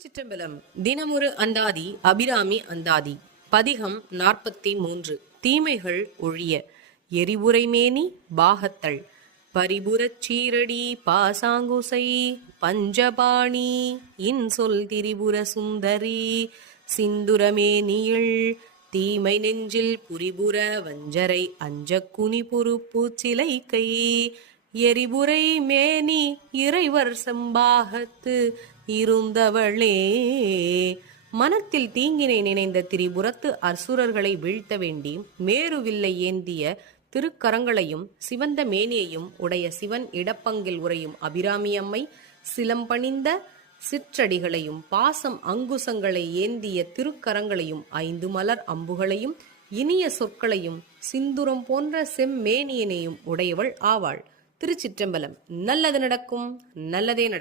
சிற்றம்பலம் தினமொரு அந்தாதி அபிராமி அந்தாதி பதிகம் 43 தீமைகள் ஒழிய எரிபுரை மேனி பாகத்தள் பரிபுரச் சீரடி பாசாங்குசை பஞ்சபாணி இன்சொல் திரிபுர சுந்தரி சிந்துரமேனியள் தீமை நெஞ்சில் புரிபுர வஞ்சரை அஞ்சக் குனி பொறுப்பு சிலை கை எரிபுரை மேனி இறைவர் செம்பாகத்து இருந்தவளே. மனத்தில் தீங்கினை நினைந்த திரிபுரத்து அசுரர்களை வீழ்த்த வேண்டி மேருவில்லை ஏந்திய திருக்கரங்களையும் சிவந்த மேனியையும் உடைய சிவன் இடப்பங்கில் உறையும் அபிராமி அம்மை சிலம்பணிந்த சிற்றடிகளையும் பாசம் அங்குசங்களை ஏந்திய திருக்கரங்களையும் 5 மலர் அம்புகளையும் இனிய சொற்களையும் சிந்துரம் போன்ற செம்மேனியனையும் உடையவள் ஆவாள். திருச்சிற்றம்பலம். நல்லது நடக்கும், நல்லதே நடக்கும்.